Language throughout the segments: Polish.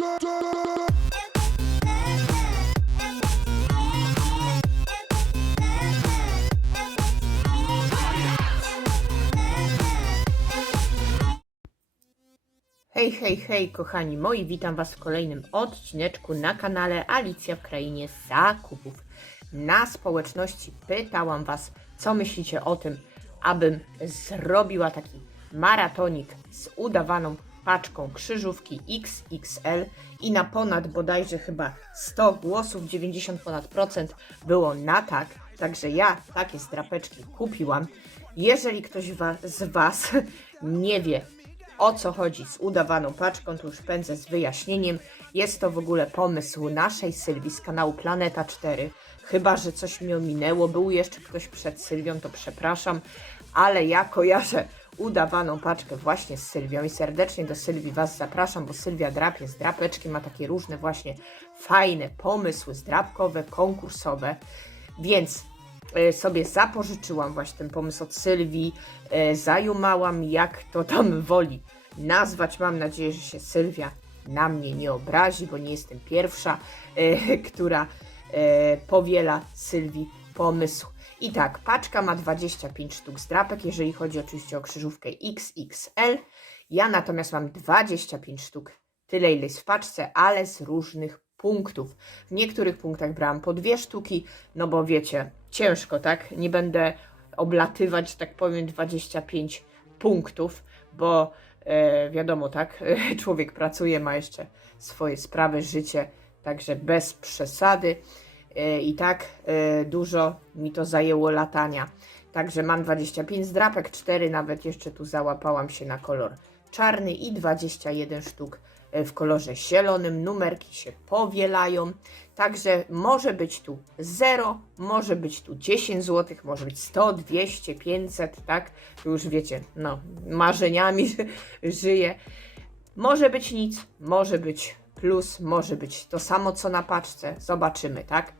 Hej, hej, hej, kochani moi, witam Was w kolejnym odcineczku na kanale Alicja w Krainie Zakupów. Na społeczności pytałam Was, co myślicie o tym, abym zrobiła taki maratonik z udawaną paczką krzyżówki XXL i na ponad bodajże chyba 100 głosów, 90 ponad procent było na tak, także ja takie strapeczki kupiłam. Jeżeli ktoś wa- z Was nie wie, o co chodzi z udawaną paczką, to już pędzę z wyjaśnieniem. Jest to w ogóle pomysł naszej Sylwii z kanału Planeta 4. Chyba, że coś mi ominęło, był jeszcze ktoś przed Sylwią, to przepraszam, ale ja kojarzę udawaną paczkę właśnie z Sylwią i serdecznie do Sylwii Was zapraszam, bo Sylwia drapie z drapeczki, ma takie różne właśnie fajne pomysły zdrapkowe, konkursowe, więc e, sobie zapożyczyłam właśnie ten pomysł od Sylwii, e, zajumałam, jak to tam woli nazwać. Mam nadzieję, że się Sylwia na mnie nie obrazi, bo nie jestem pierwsza, e, która powiela Sylwii pomysł. I tak, paczka ma 25 sztuk zdrapek, jeżeli chodzi oczywiście o krzyżówkę XXL. Ja natomiast mam 25 sztuk, tyle ile jest w paczce, ale z różnych punktów. W niektórych punktach brałam po dwie sztuki, no bo wiecie, ciężko, tak? Nie będę oblatywać, tak powiem, 25 punktów, bo e, wiadomo, tak? Człowiek pracuje, ma jeszcze swoje sprawy, życie, także bez przesady. E, I tak e, dużo mi to zajęło latania. Także mam 25 zdrapek, 4 nawet jeszcze tu załapałam się na kolor czarny i 21 sztuk e, w kolorze zielonym. Numerki się powielają. Także może być tu 0, może być tu 10 zł, może być 100, 200, 500, tak? Już wiecie, no, marzeniami żyję. Może być nic, może być plus, może być to samo co na paczce. Zobaczymy, tak?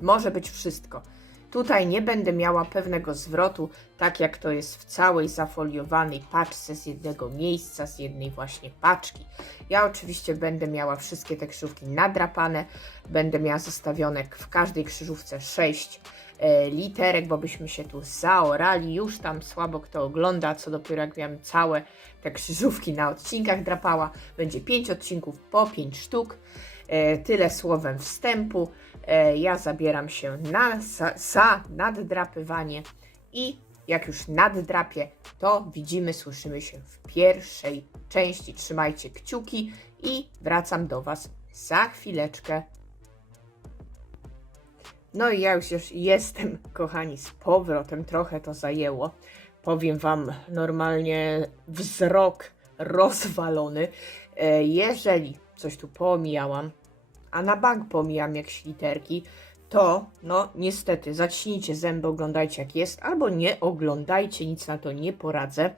Może być wszystko. Tutaj nie będę miała pewnego zwrotu, tak jak to jest w całej zafoliowanej paczce z jednego miejsca, z jednej właśnie paczki. Ja oczywiście będę miała wszystkie te krzyżówki nadrapane, będę miała zostawione w każdej krzyżówce 6 e, literek, bo byśmy się tu zaorali. Już tam słabo kto ogląda, co dopiero jak miałem całe te krzyżówki na odcinkach drapała. Będzie 5 odcinków po 5 sztuk. E, tyle słowem wstępu. E, ja zabieram się na, za, za naddrapywanie i jak już naddrapię, to widzimy, słyszymy się w pierwszej części. Trzymajcie kciuki i wracam do Was za chwileczkę. No i ja już, już jestem, kochani, z powrotem. Trochę to zajęło. Powiem Wam normalnie wzrok rozwalony. E, Jeżeli coś tu pomijałam, a na bank pomijam jakieś literki, to no niestety zacznijcie zęby, oglądajcie jak jest, albo nie oglądajcie, nic na to nie poradzę.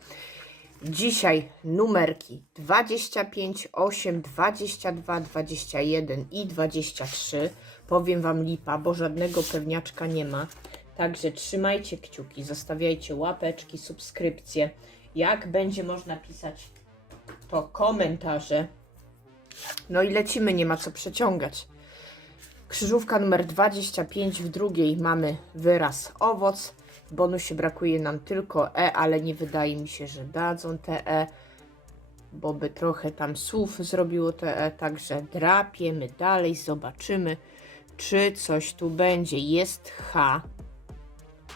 Dzisiaj numerki 25, 8, 22, 21 i 23. Powiem Wam lipa, bo żadnego pewniaczka nie ma. Także trzymajcie kciuki, zostawiajcie łapeczki, subskrypcje. Jak będzie można pisać, to komentarze. No i lecimy, nie ma co przeciągać. Krzyżówka numer 25, w drugiej mamy wyraz owoc. W bonusie brakuje nam tylko E, ale nie wydaje mi się, że dadzą te E, bo by trochę tam słów zrobiło te E, także drapiemy dalej, zobaczymy, czy coś tu będzie. Jest H.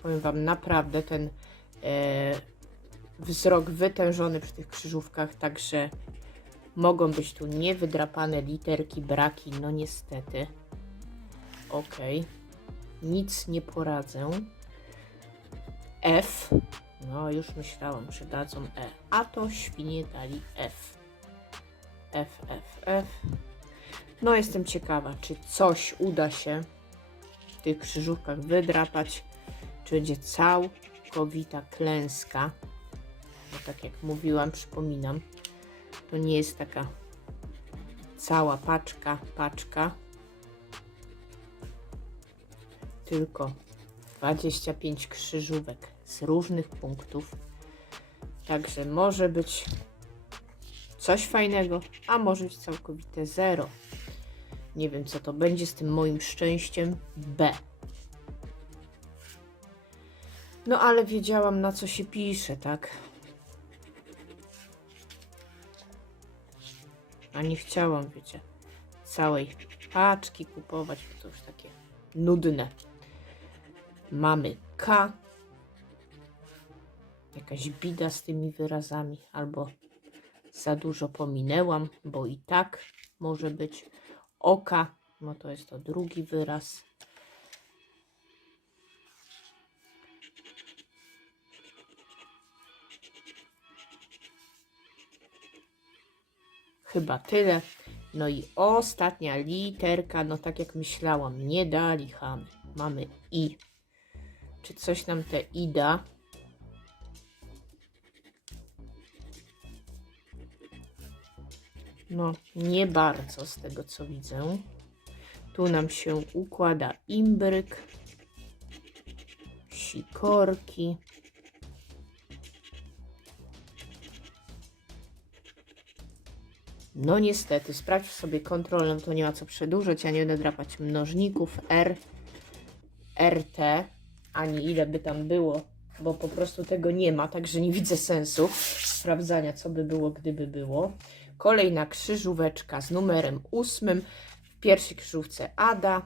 Powiem Wam, naprawdę ten e, wzrok wytężony przy tych krzyżówkach, także Mogą być tu niewydrapane literki, braki, no niestety. Ok. Nic nie poradzę. F. No już myślałam, że dadzą E. A to świnie dali F. F, F, F. No jestem ciekawa, czy coś uda się w tych krzyżówkach wydrapać. Czy będzie całkowita klęska. Bo tak jak mówiłam, przypominam, to nie jest taka cała paczka, paczka, tylko 25 krzyżówek z różnych punktów. Także może być coś fajnego, a może być całkowite zero. Nie wiem, co to będzie z tym moim szczęściem. B. No ale wiedziałam, na co się pisze, tak? A nie chciałam, wiecie, całej paczki kupować, to już takie nudne. Mamy K. Jakaś bida z tymi wyrazami, albo za dużo pominęłam, bo i tak może być oka. No to jest to drugi wyraz. Chyba tyle. No i ostatnia literka, no tak jak myślałam, nie dali chamy. Mamy i. Czy coś nam te i da? No, nie bardzo z tego co widzę. Tu nam się układa imbryk, sikorki. No niestety, sprawdź sobie kontrolę, to nie ma co przedłużać, ja nie będę drapać mnożników R, RT, ani ile by tam było, bo po prostu tego nie ma, także nie widzę sensu sprawdzania, co by było, gdyby było. Kolejna krzyżóweczka z numerem ósmym. W pierwszej krzyżówce Ada.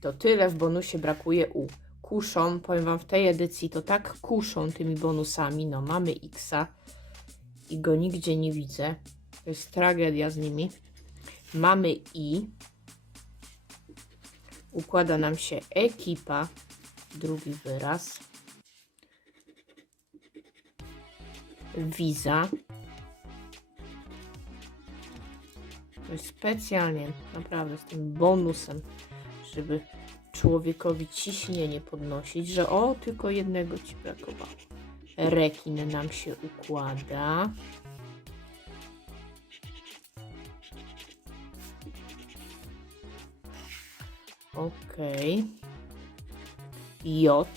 To tyle, w bonusie brakuje U. Kuszą, powiem Wam, w tej edycji to tak kuszą tymi bonusami. No, mamy Xa i go nigdzie nie widzę. To jest tragedia z nimi. Mamy I. Układa nam się ekipa. Drugi wyraz. Wiza. To jest specjalnie, naprawdę, z tym bonusem, żeby człowiekowi ciśnienie podnosić, że o, tylko jednego ci brakowało. Rekin nam się układa. Okej. J.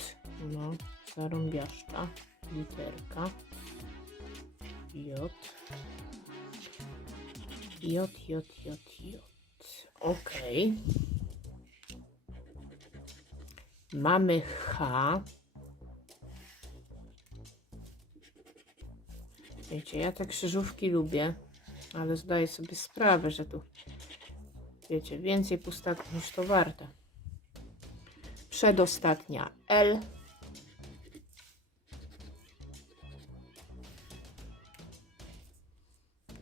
No, zarąbiaszcza. Literka. J. J, J, J, J. Okej. Mamy H. Wiecie, ja te krzyżówki lubię, ale zdaję sobie sprawę, że tu, wiecie, więcej pustaków niż to warte. Przedostatnia L.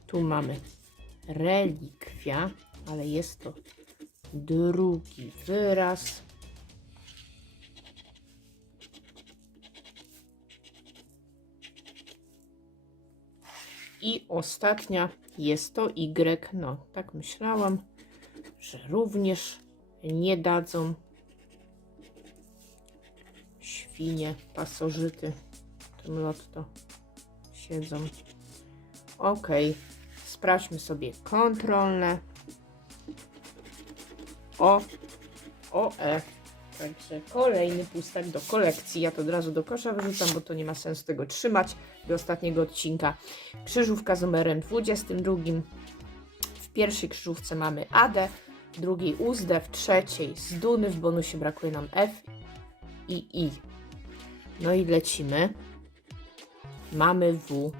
Tu mamy relikwia, ale jest to drugi wyraz. I ostatnia jest to Y. No, tak myślałam, że również nie dadzą świnie, pasożyty tym lotto siedzą. Okej. Sprawdźmy sobie kontrolne. O, o, e. Także kolejny pustak do kolekcji. Ja to od razu do kosza wyrzucam, bo to nie ma sensu tego trzymać do ostatniego odcinka. Krzyżówka z numerem 22. W pierwszej krzyżówce mamy AD, w drugiej uzdę, w trzeciej z Duny, w bonusie brakuje nam F i I. No i lecimy. Mamy W,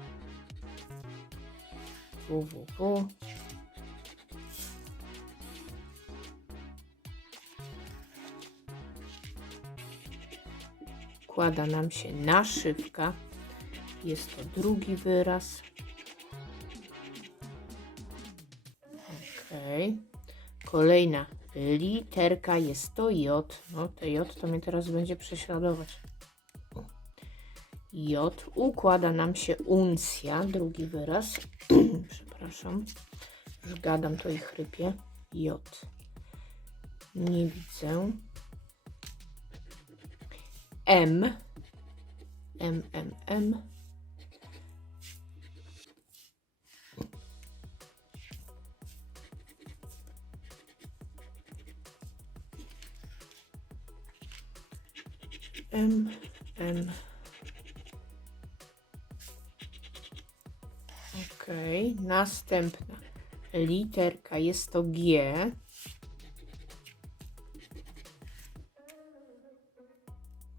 www. Kłada nam się naszywka. Jest to drugi wyraz. Ok. Kolejna literka jest to J. No, te J to mnie teraz będzie prześladować. J. Układa nam się uncja, drugi wyraz. Przepraszam. Już gadam, to i chrypie. J. Nie widzę. M. M, M, M. M, M. następna literka jest to G.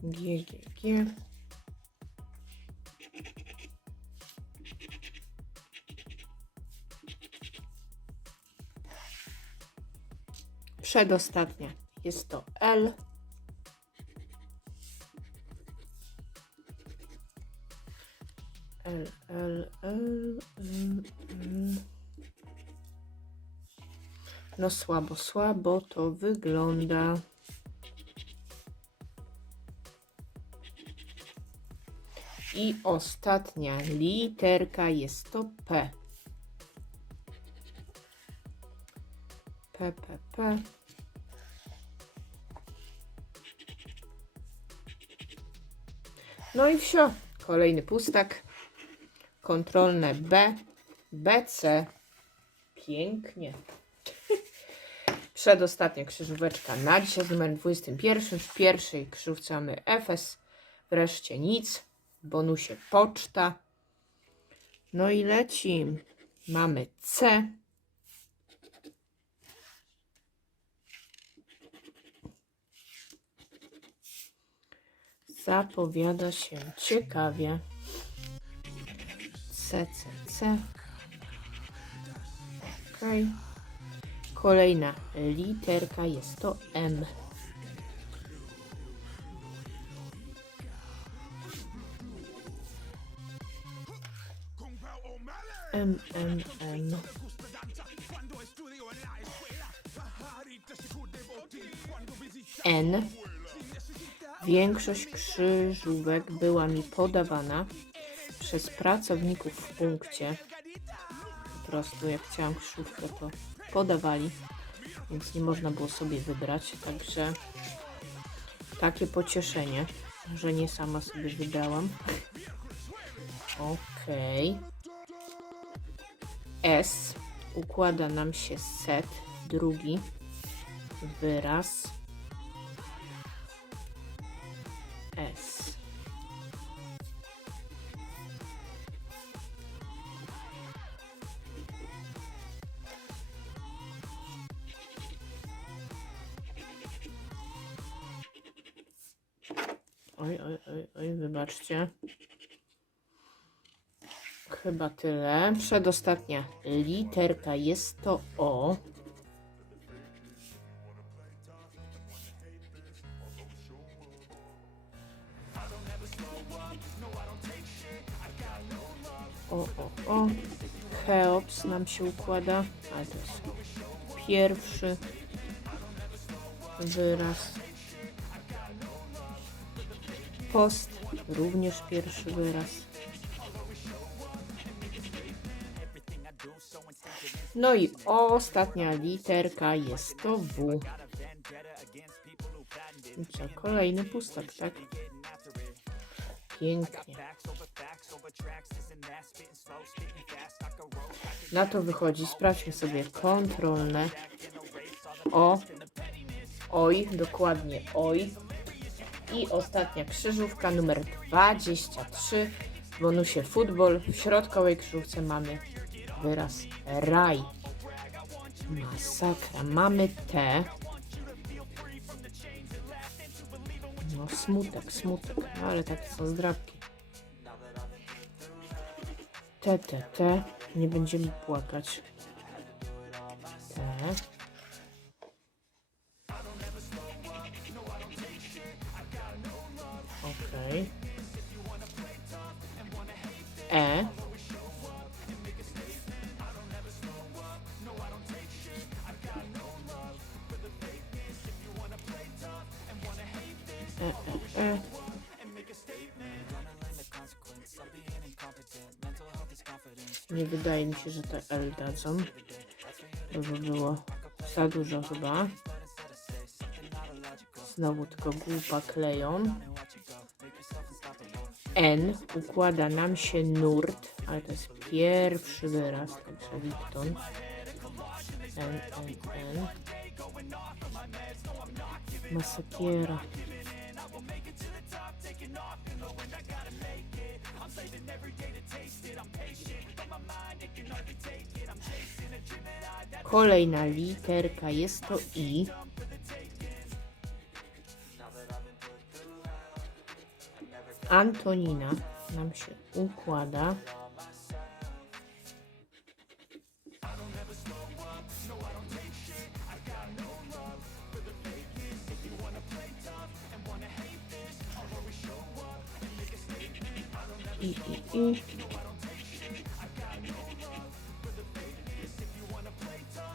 G, G, G. Przedostatnia jest to. L, L, L, L, L. No słabo, słabo to wygląda. I ostatnia literka jest to P. P, P, P. No i wsio. Kolejny pustak. Kontrolne B. BC. Pięknie. Przedostatnia krzyżóweczka na dzisiaj z numerem 21. W pierwszej krzyżówce mamy FS. Wreszcie nic. W bonusie poczta. No i leci. Mamy C. Zapowiada się ciekawie. C, C, C. Okej. Kolejna literka jest to M. M, M, M. N. Większość krzyżówek była mi podawana przez pracowników w punkcie. Po prostu jak chciałam krzyżówkę, to podawali, więc nie można było sobie wybrać. Także takie pocieszenie, że nie sama sobie wybrałam. Okej. S. Układa nam się set, drugi wyraz. Oj, oj, oj, oj, wybaczcie. Chyba tyle. Przedostatnia literka jest to O. O, o, o. Cheops nam się układa, ale to jest pierwszy wyraz. Post, również pierwszy wyraz. No i ostatnia literka jest to W. Co, kolejny pustak, tak? Pięknie. Na to wychodzi, sprawdźmy sobie kontrolne. O, oj, dokładnie oj. I ostatnia krzyżówka numer 23 w bonusie futbol. W środkowej krzyżówce mamy wyraz raj. Masakra. Mamy T. No smutek, smutek. No, ale takie są zdrabki. T, T, T. Nie będziemy płakać. T. Okej. E. E, e, e. Nie wydaje mi się, że te L dadzą. To by było za dużo chyba. Znowu tylko głupa kleją. N układa nam się nurt, ale to jest pierwszy wyraz, także Wikton. N, N, N. Masakiera. Kolejna literka jest to I. Antonina nam się układa. I, i, i.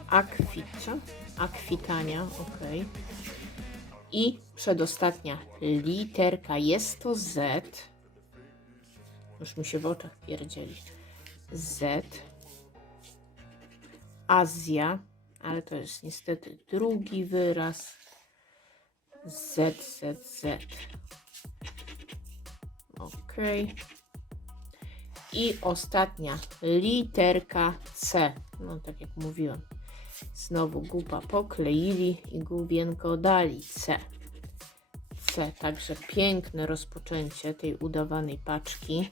Akwita, akwitania, ok. I przedostatnia literka jest to Z. Już mi się w oczach pierdzieli. Z. Azja, ale to jest niestety drugi wyraz. Z, Z, Z. Ok. I ostatnia literka C. No tak jak mówiłem. Znowu gupa pokleili i główienko dali C. C. Także piękne rozpoczęcie tej udawanej paczki.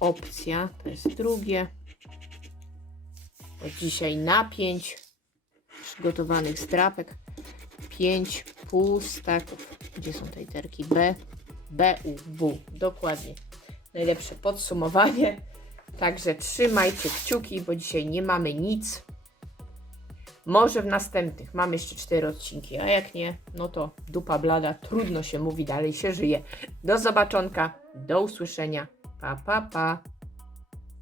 Opcja to jest drugie. Bo dzisiaj na 5 przygotowanych strapek. 5 pustaków. Gdzie są te literki? B, B, U, W. Dokładnie. Najlepsze podsumowanie. Także trzymajcie kciuki, bo dzisiaj nie mamy nic. Może w następnych mamy jeszcze cztery odcinki, a jak nie, no to dupa blada, trudno się mówi, dalej się żyje. Do zobaczonka, do usłyszenia. Pa, pa, pa.